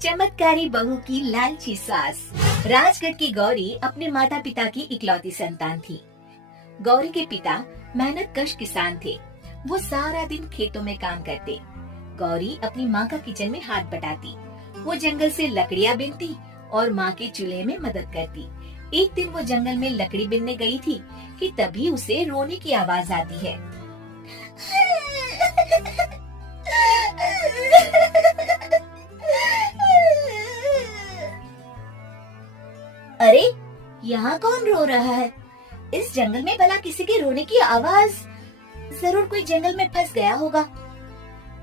चमत्कारी बहू की लालची सास। राजगढ़ की गौरी अपने माता पिता की इकलौती संतान थी। गौरी के पिता मेहनत कश किसान थे। वो सारा दिन खेतों में काम करते। गौरी अपनी माँ का किचन में हाथ बटाती। वो जंगल से लकड़ियाँ बीनती और माँ के चूल्हे में मदद करती। एक दिन वो जंगल में लकड़ी बीनने गई थी कि तभी उसे रोने की आवाज आती है। अरे, यहाँ कौन रो रहा है? इस जंगल में भला किसी के रोने की आवाज? जरूर कोई जंगल में फंस गया होगा।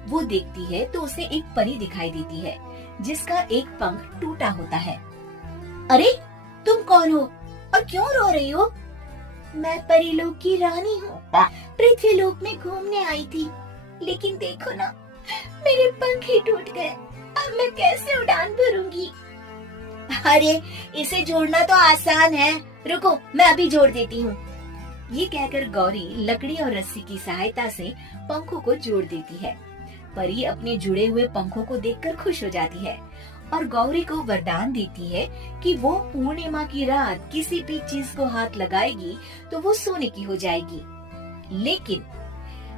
वो देखती है तो उसे एक परी दिखाई देती है जिसका एक पंख टूटा होता है। अरे, तुम कौन हो और क्यों रो रही हो? मैं परीलोक की रानी हूँ। पृथ्वीलोक में घूमने आई थी, लेकिन देखो ना, मेरे पंख ही टूट गए। अब मैं कैसे उड़ान भरूंगी? अरे, इसे जोड़ना तो आसान है। रुको, मैं अभी जोड़ देती हूँ। ये कहकर गौरी लकड़ी और रस्सी की सहायता से पंखों को जोड़ देती है। परी अपने जुड़े हुए पंखों को देखकर खुश हो जाती है और गौरी को वरदान देती है कि वो पूर्णिमा की रात किसी भी चीज को हाथ लगाएगी तो वो सोने की हो जाएगी।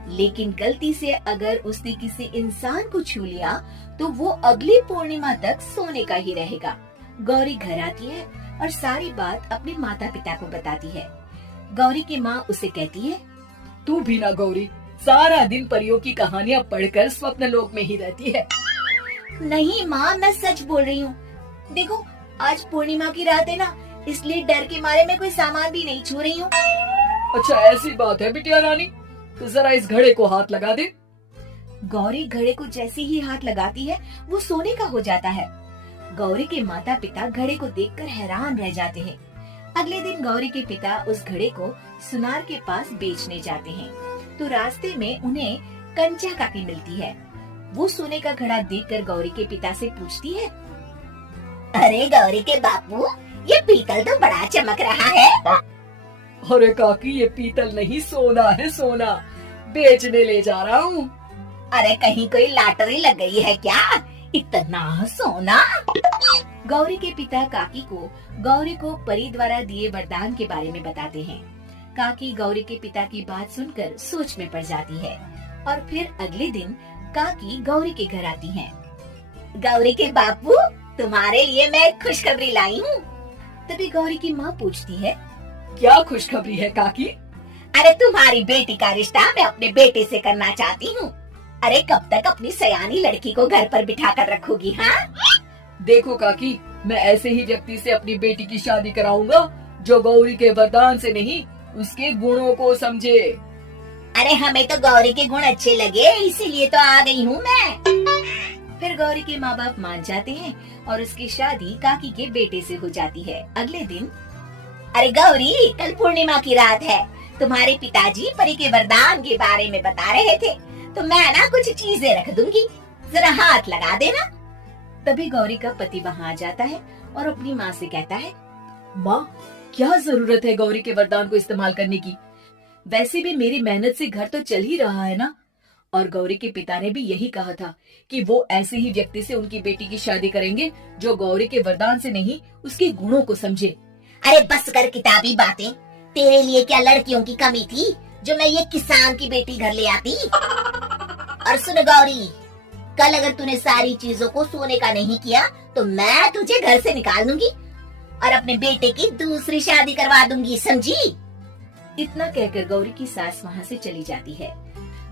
लेकिन गलती से अगर उसने किसी इंसान को छू लिया तो वो अगली पूर्णिमा तक सोने का ही रहेगा। गौरी घर आती है और सारी बात अपने माता पिता को बताती है। गौरी की माँ उसे कहती है, तू भी ना गौरी, सारा दिन परियों की कहानियाँ पढ़कर स्वप्न लोक में ही रहती है। नहीं माँ, मैं सच बोल रही हूँ। देखो, आज पूर्णिमा की रात है ना, इसलिए डर के मारे मैं कोई सामान भी नहीं छू रही हूँ। अच्छा, ऐसी बात है बिटिया रानी, तो जरा इस घड़े को हाथ लगा दे। गौरी घड़े को जैसे ही हाथ लगाती है वो सोने का हो जाता है। गौरी के माता पिता घड़े को देखकर हैरान रह जाते हैं। अगले दिन गौरी के पिता उस घड़े को सुनार के पास बेचने जाते हैं तो रास्ते में उन्हें कंचा काकी मिलती है। वो सोने का घड़ा देखकर गौरी के पिता से पूछती है, अरे गौरी के बापू, ये पीतल तो बड़ा चमक रहा है। अरे काकी, ये पीतल नहीं, सोना है, सोना बेचने ले जा रहा हूँ। अरे कहीं कोई लॉटरी लग गई है क्या? इतना सोना? गौरी के पिता काकी को गौरी को परी द्वारा दिए वरदान के बारे में बताते हैं। काकी गौरी के पिता की बात सुनकर सोच में पड़ जाती है और फिर अगले दिन काकी गौरी के घर आती हैं। गौरी के बापू, तुम्हारे लिए मैं एक खुशखबरी लाई हूँ। तभी गौरी की माँ पूछती है, क्या खुशखबरी है काकी? अरे तुम्हारी बेटी का रिश्ता मैं अपने बेटे से करना चाहती हूँ। अरे कब तक अपनी सयानी लड़की को घर पर बिठा कर रखोगी? हाँ, देखो काकी, मैं ऐसे ही व्यक्ति से अपनी बेटी की शादी कराऊंगा जो गौरी के वरदान से नहीं, उसके गुणों को समझे। अरे हमें तो गौरी के गुण अच्छे लगे, इसीलिए तो आ गई हूँ मैं। फिर गौरी के माँ बाप मान जाते हैं और उसकी शादी काकी के बेटे से हो जाती है। अगले दिन, अरे गौरी, कल पूर्णिमा की रात है। तुम्हारे पिताजी परी के वरदान के बारे में बता रहे थे, तो मैं ना कुछ चीजें रख दूंगी, जरा हाथ लगा देना। तभी गौरी का पति वहाँ आ जाता है और अपनी माँ से कहता है, माँ, क्या जरूरत है गौरी के वरदान को इस्तेमाल करने की? वैसे भी मेरी मेहनत से घर तो चल ही रहा है ना। और गौरी के पिता ने भी यही कहा था कि वो ऐसे ही व्यक्ति से उनकी बेटी की शादी करेंगे जो गौरी के वरदान से नहीं, उसके गुणों को समझे। अरे बस कर किताबी बातें। तेरे लिए क्या लड़कियों की कमी थी जो मैं ये किसान की बेटी घर ले आती? और सुन गौरी, कल अगर तूने सारी चीजों को सोने का नहीं किया तो मैं तुझे घर से निकाल दूंगी और अपने बेटे की दूसरी शादी करवा दूंगी, समझी? इतना कहकर गौरी की सास वहाँ से चली जाती है।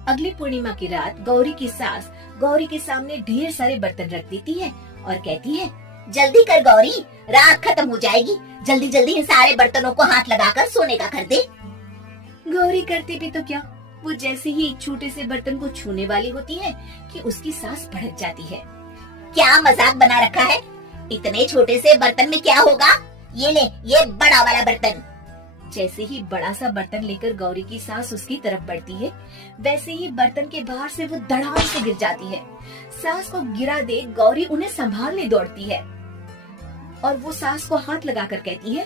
अगली पूर्णिमा की रात गौरी की सास गौरी के सामने ढेर सारे बर्तन रख देती है और कहती है, जल्दी कर गौरी, रात खत्म हो जाएगी। जल्दी जल्दी इन सारे बर्तनों को हाथ लगाकर सोने का कर दे। गौरी करती भी तो क्या, वो जैसे ही एक छोटे से बर्तन को छूने वाली होती है कि उसकी सांस भड़क जाती है। क्या मजाक बना रखा है? इतने छोटे से बर्तन में क्या होगा? ये ले, ये बड़ा वाला बर्तन। जैसे ही बड़ा सा बर्तन लेकर गौरी की सांस उसकी तरफ बढ़ती है, वैसे ही बर्तन के बाहर से वो धड़ाम से गिर जाती है। सांस को गिरा देख गौरी उन्हें संभालने दौड़ती है और वो सांस को हाथ लगाकर कहती है,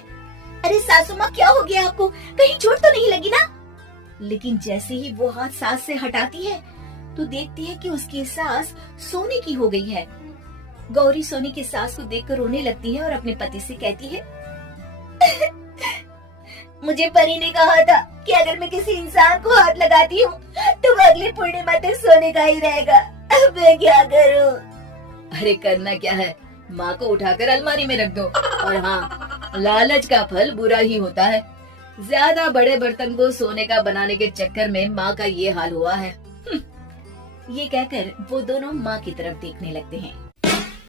अरे सासू माँ, क्या हो गया आपको? कहीं चोट तो नहीं लगी ना? लेकिन जैसे ही वो हाथ सांस से हटाती है तो देखती है कि उसकी सांस सोने की हो गई है। गौरी सोनी की सास को देखकर रोने लगती है और अपने पति से कहती है, मुझे परी ने कहा था कि अगर मैं किसी इंसान को हाथ लगाती हूँ तो वो अगली पूर्णिमा तक सोने का ही रहेगा। अब मैं क्या करूँ? अरे करना क्या है, माँ को उठाकर अलमारी में रख दो। और हाँ, लालच का फल बुरा ही होता है। ज्यादा बड़े बर्तन को सोने का बनाने के चक्कर में माँ का ये हाल हुआ है। ये कहकर वो दोनों माँ की तरफ देखने लगते हैं।